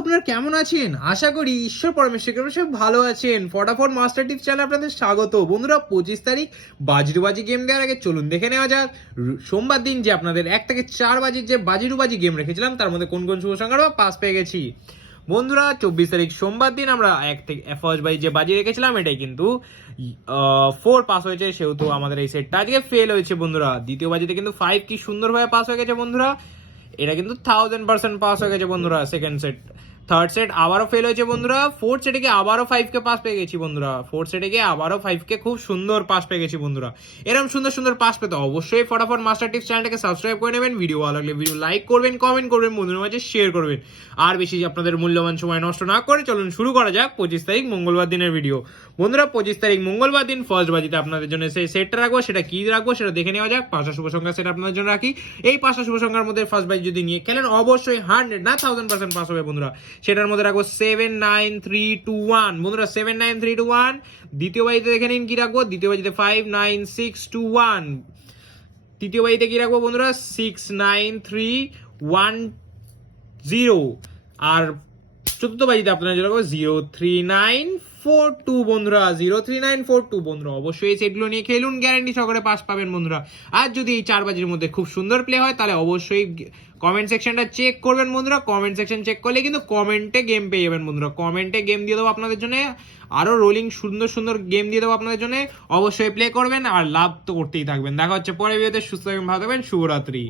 আপনারা কেমন আছেন? আশা করি ঈশ্বর পরমেশ্বর কৃপায় সব ভালো আছেন। ফটাফট মাস্টার টিপস চ্যানেলে আপনাদের স্বাগত। বন্ধুরা 25 তারিখ বাজিরুবাজি গেম দেওয়ার আগে চলুন দেখে নেওয়া যাক সোমবার দিন যে আপনাদের 1 থেকে 4 বাজির যে বাজিরুবাজি গেম রেখেছিলাম তার মধ্যে কোন কোন শুভ সংখ্যার পাস পেয়ে গেছি। বন্ধুরা 24 তারিখ সোমবার দিন আমরা 1 থেকে ফার্স্ট বাজি যে বাজি রেখেছিলাম এটাই কিন্তু 4 পাস হয়েছে, সেহেতু আমাদের এই সেটটা আজকে ফেল হয়েছে। বন্ধুরা দ্বিতীয় বাজিতে কিন্তু 5 কি সুন্দরভাবে পাস হয়ে গেছে বন্ধুরা, এটা কিন্তু 1000% পাস হয়ে গেছে বন্ধুরা। সেকেন্ড সেট, থার্ড সেট আবারও ফেল হয়েছে বন্ধুরা। ফোর্থ সেটে গিয়ে আবারও 5 কে পাস পেয়ে গেছি বন্ধুরা। ফোর্থ সেটে গিয়ে আবারও 5 কে খুব সুন্দর পাস পেয়ে গেছি বন্ধুরা। এরকম সুন্দর সুন্দর পাস পেতে অবশ্যই ফটাফট মাস্টার টিপস চ্যানেলটাকে সাবস্ক্রাইব করে নেবেন। ভিডিও ভালো লাগলে ভিডিও লাইক করবেন, কমেন্ট করবেন, বন্ধুদের মাঝে শেয়ার করবেন। আর বেশি আপনাদের মূল্যবান সময় নষ্ট না করে চলুন শুরু করা যাক 25 তারিখ মঙ্গলবার দিনের ভিডিও। বন্ধুরা 25 তারিখ মঙ্গলবার দিন ফার্স্ট বাজিতে আপনাদের জন্য সেই সেটটা রাখবো, সেটা কি রাখবো সেটা দেখে নেওয়া যাক। 5টা শুভ সংখ্যা সেট আপনাদের জন্য রাখি। এই 5টা শুভ সংখ্যার মধ্যে ফার্স্ট বাজি যদি নিয়ে খেলেন অবশ্যই 100 না 1000% পাস হবে বন্ধুরা। সেটার মধ্যে রাখবো 79321 বন্ধুরা, 79321। দ্বিতীয় বাজিতে দেখে নিন কি রাখবো। দ্বিতীয় বাজিতে 59621। তৃতীয় বাজিতে কি রাখবো বন্ধুরা 69310। আর চতুর্থ বাজিতে আপনারা যেটা 03942 বন্ধুরা, 03942 বন্ধুরা। অবশ্যই এই সেটগুলো নিয়ে খেলুন, গ্যারান্টি সহকারে পাস পাবেন বন্ধুরা। আর যদি এই 4 বাজির মধ্যে খুব সুন্দর প্লে হয় তাহলে অবশ্যই কমেন্ট সেকশনটা চেক করবেন বন্ধুরা। কমেন্ট সেকশন চেক করলে কিন্তু কমেন্টে গেম পেয়ে যাবেন বন্ধুরা। কমেন্টে গেম দিয়ে দেবো আপনাদের জন্য, আরো রোলিং সুন্দর সুন্দর গেম দিয়ে দেবো আপনাদের জন্য। অবশ্যই প্লে করবেন আর লাভ তো করতেই থাকবেন। দেখা হচ্ছে পরের ভিডিওতে। সুস্থ থাকবেন, ভালো থাকবেন, শুভরাত্রি।